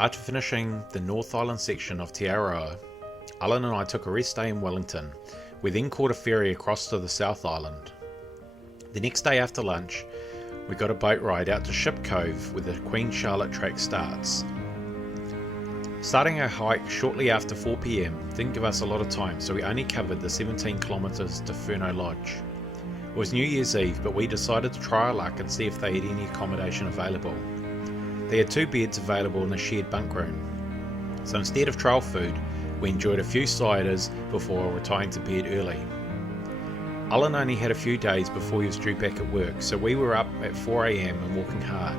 After finishing the North Island section of Te Araroa, Alan and I took a rest day in Wellington. We then caught a ferry across to the South Island. The next day after lunch, we got a boat ride out to Ship Cove where the Queen Charlotte track starts. Starting our hike shortly after 4 PM didn't give us a lot of time, so we only covered the 17 kilometres to Furno Lodge. It was New Year's Eve, but we decided to try our luck and see if they had any accommodation available. They had 2 beds available in the shared bunk room. So instead of trail food, we enjoyed a few ciders before retiring to bed early. Alan only had a few days before he was due back at work, so we were up at 4 AM and walking hard.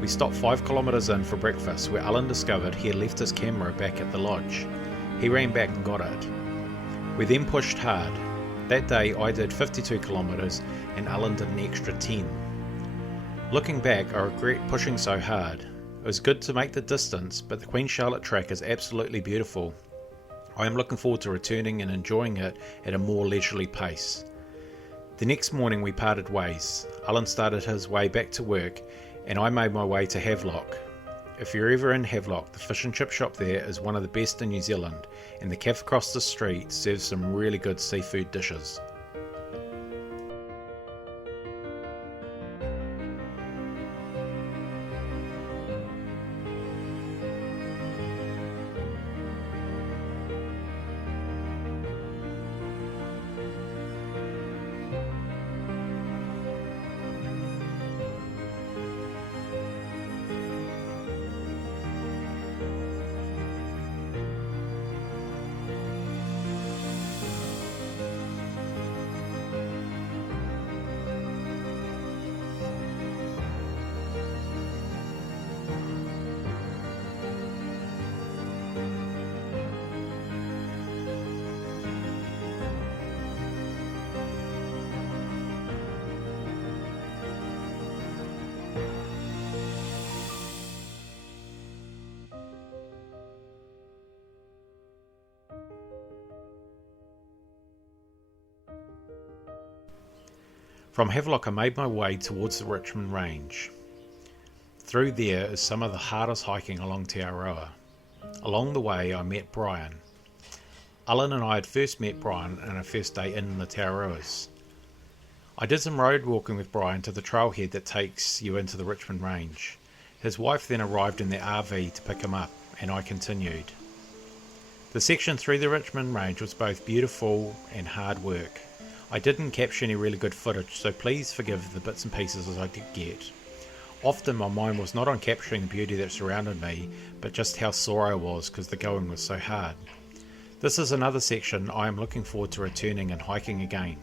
We stopped 5 kilometres in for breakfast, where Alan discovered he had left his camera back at the lodge. He ran back and got it. We then pushed hard. That day I did 52 kilometres and Alan did an extra 10. Looking back, I regret pushing so hard. It was good to make the distance, but the Queen Charlotte track is absolutely beautiful. I am looking forward to returning and enjoying it at a more leisurely pace. The next morning we parted ways. Alan started his way back to work and I made my way to Havelock. If you're ever in Havelock, the fish and chip shop there is one of the best in New Zealand, and the cafe across the street serves some really good seafood dishes. From Havelock I made my way towards the Richmond Range. Through there is some of the hardest hiking along Te Araroa. Along the way I met Brian. Alan and I had first met Brian on our first day in the Te Araroas. I did some road walking with Brian to the trailhead that takes you into the Richmond Range. His wife then arrived in their RV to pick him up, and I continued. The section through the Richmond Range was both beautiful and hard work. I didn't capture any really good footage, so please forgive the bits and pieces as I did get. Often my mind was not on capturing the beauty that surrounded me, but just how sore I was because the going was so hard. This is another section I am looking forward to returning and hiking again.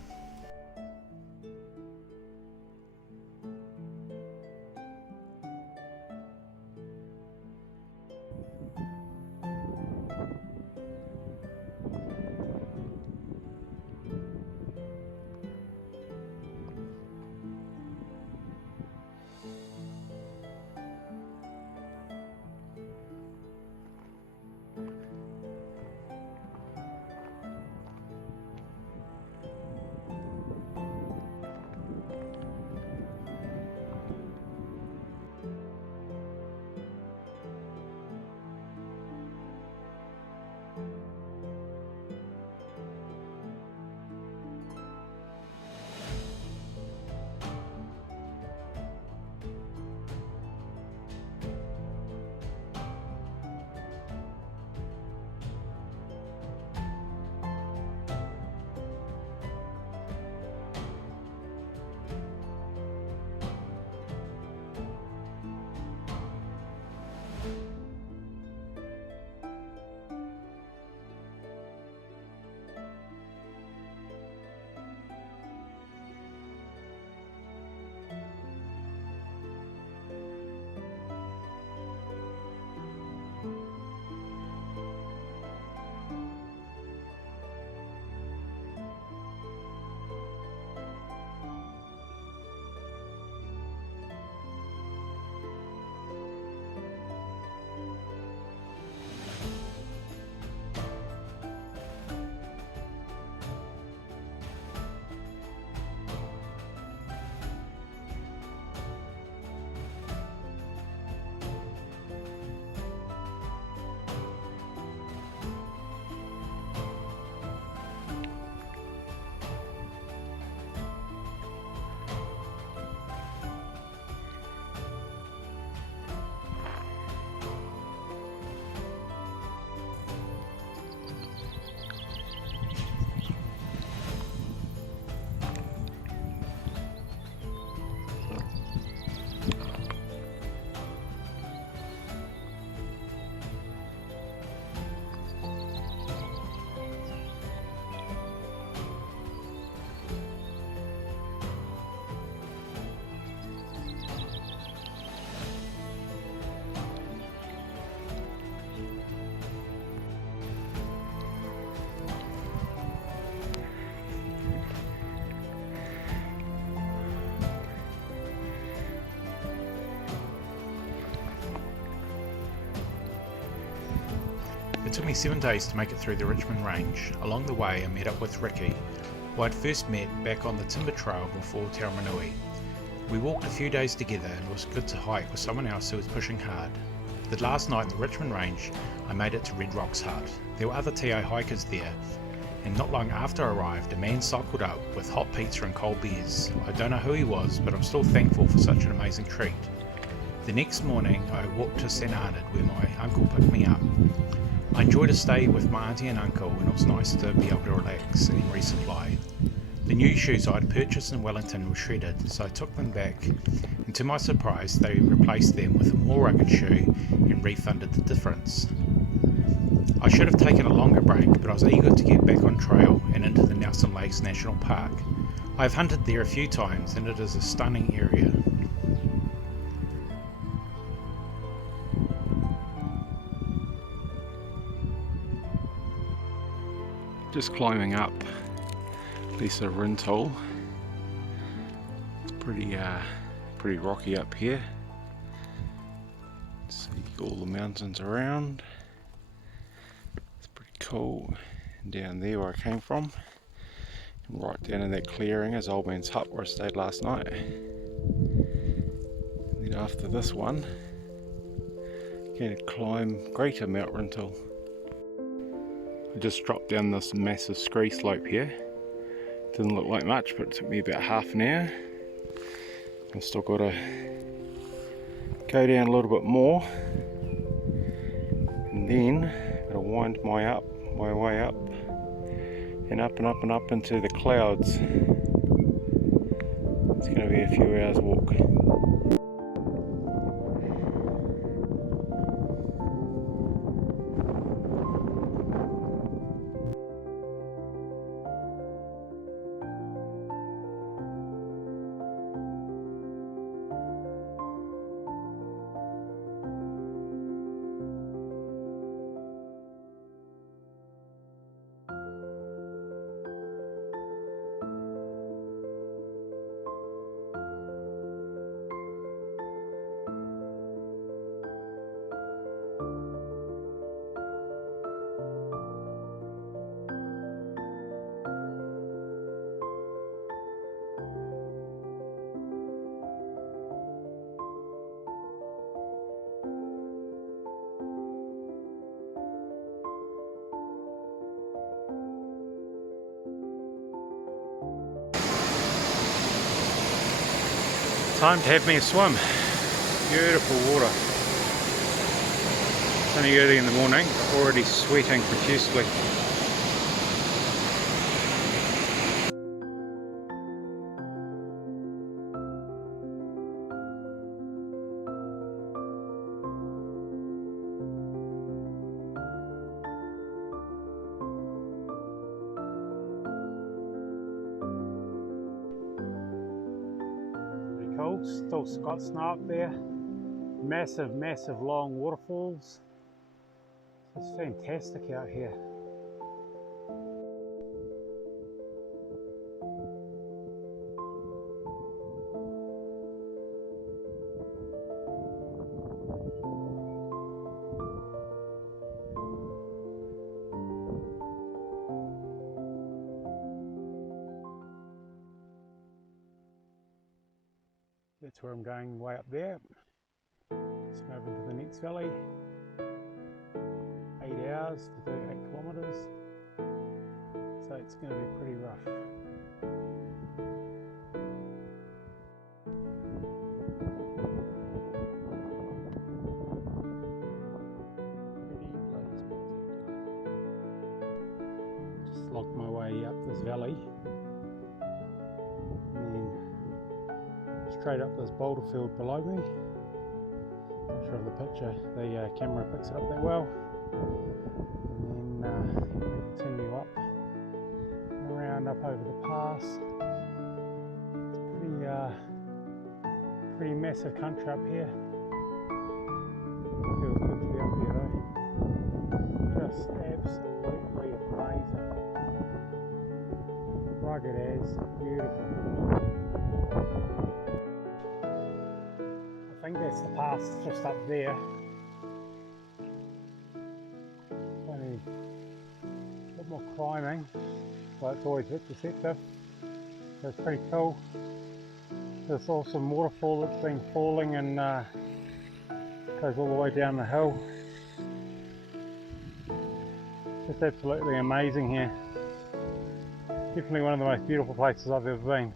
It took me 7 days to make it through the Richmond Range. Along the way I met up with Ricky, who I'd first met back on the timber trail before Te Araroa. We walked a few days together and it was good to hike with someone else who was pushing hard. The last night in the Richmond Range I made it to Red Rock's hut. There were other TO hikers there, and not long after I arrived a man cycled up with hot pizza and cold beers. I don't know who he was, but I'm still thankful for such an amazing treat. The next morning I walked to St Arnaud where my uncle picked me up. I enjoyed a stay with my auntie and uncle and it was nice to be able to relax and resupply. The new shoes I'd purchased in Wellington were shredded, so I took them back, and to my surprise they replaced them with a more rugged shoe and refunded the difference. I should have taken a longer break, but I was eager to get back on trail and into the Nelson Lakes National Park. I have hunted there a few times and it is a stunning area. Just climbing up Lisa Rintoul. It's pretty rocky up here. See all the mountains around. It's pretty cool. And down there where I came from, and right down in that clearing is Old Man's Hut where I stayed last night. And then after this one, I'm going to climb Greater Mount Rintoul. I just dropped down this massive scree slope here. Didn't look like much, but it took me about half an hour. I've still got to go down a little bit more, and then got to wind my way up and up and up and up into the clouds. It's going to be a few hours walk. Time to have me a swim. Beautiful water. It's only early in the morning, already sweating profusely. Cool, still got snow up there. Massive long waterfalls. It's fantastic out here. That's where I'm going, way up there. Let's go over into the next valley. 8 hours for 38 kilometres. So it's going to be pretty rough. Just logged my way up this valley. Straight up this boulder field below me. Not sure if the picture, the camera picks it up that well. And then we continue up and around up over the pass. It's pretty massive country up here. Feels good to be up here though. Just absolutely amazing. Rugged as, beautiful. I think that's the pass just up there. Don't more climbing, but it's always a bit deceptive. So it's pretty cool. This awesome waterfall that's been falling and goes all the way down the hill. It's absolutely amazing here. Definitely one of the most beautiful places I've ever been.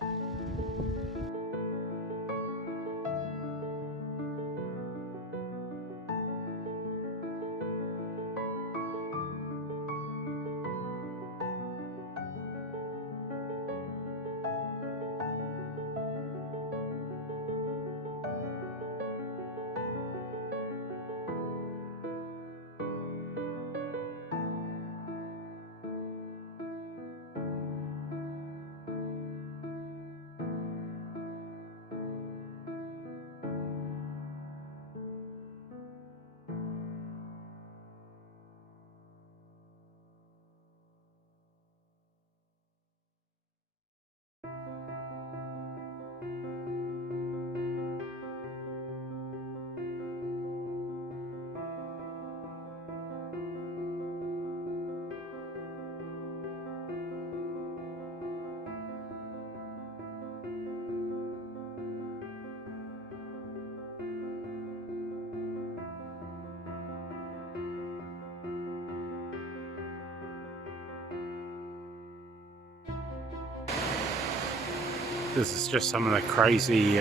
This is just some of the crazy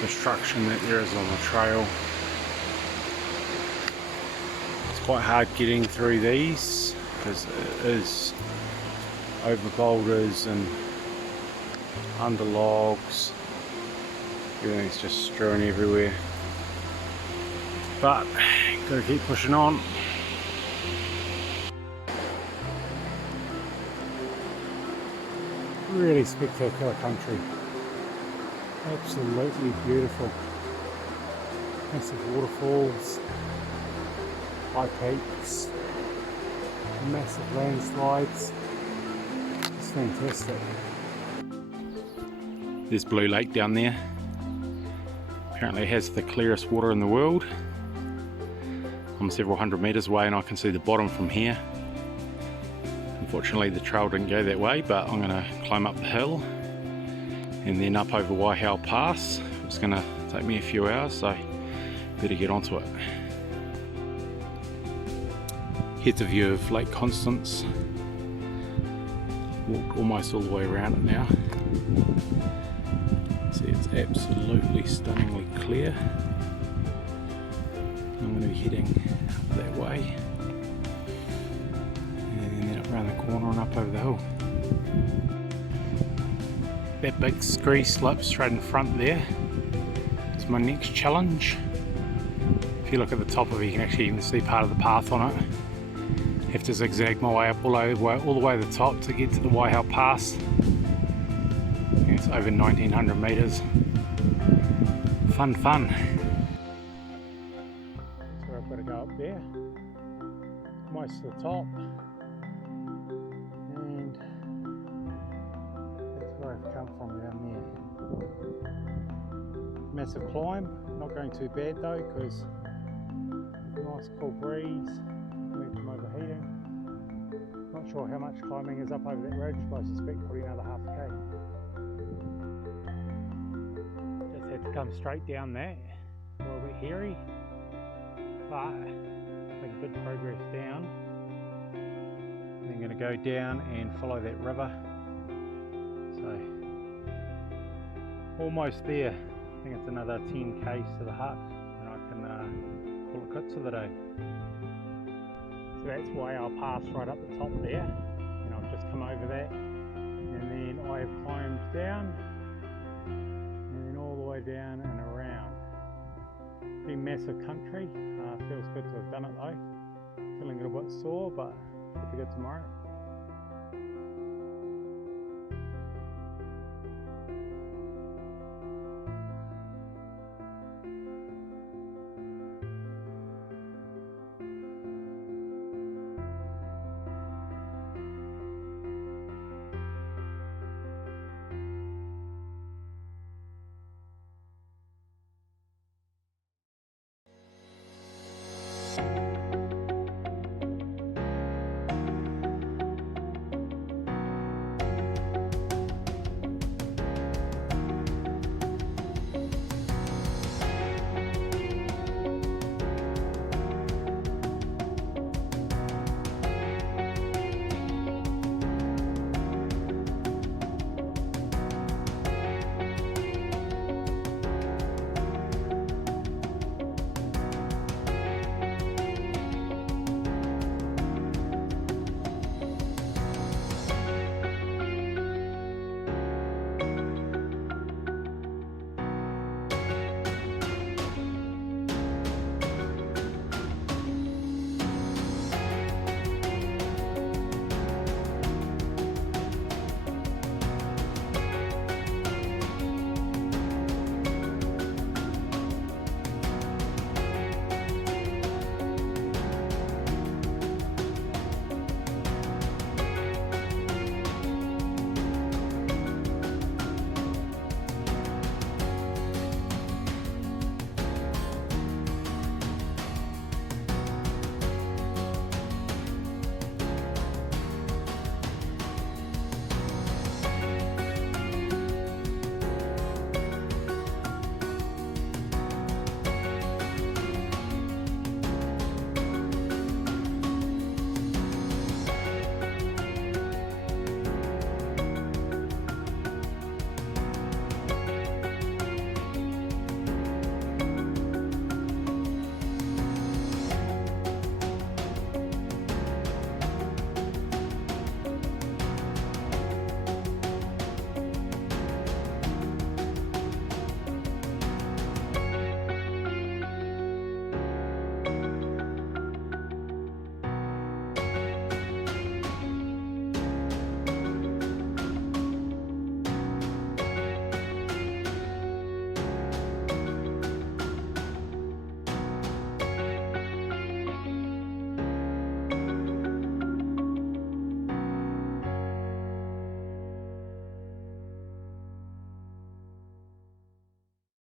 construction that there is on the trail. It's quite hard getting through these because it is over boulders and under logs. Everything's just strewn everywhere. But gotta keep pushing on. Really spectacular country. Absolutely beautiful. Massive waterfalls, high peaks, massive landslides. It's fantastic. There's Blue Lake down there. Apparently it has the clearest water in the world. I'm several hundred metres away and I can see the bottom from here. Unfortunately the trail didn't go that way, but I'm going to climb up the hill and then up over Waihau Pass. It's going to take me a few hours, so better get onto it. Here's a view of Lake Constance. Walked almost all the way around it now. See, it's absolutely stunningly clear. I'm going to be heading up that way. And then up around the corner and up over the hill. That big scree slip straight in front there is my next challenge. If you look at the top of it, you can actually even see part of the path on it. Have to zigzag my way up all the way to the top to get to the Waihau Pass. I think it's over 1900 metres. Fun. So I've got to go up there, almost to the top. And that's where I've come from down there. Massive climb, not going too bad though because there's a nice cool breeze, keep from overheating. Not sure how much climbing is up over that ridge, but I suspect probably another half K. Just had to come straight down that, a little bit hairy, but making good progress down. And I'm going to go down and follow that river. So almost there. I think it's another 10 k's to the hut and I can call it quits for the day. So that's why I'll pass right up the top there, and I've just come over that, and then I have climbed down and then all the way down and around. Pretty massive country. Feels good to have done it though. Feeling a little bit sore, but it'll be good tomorrow.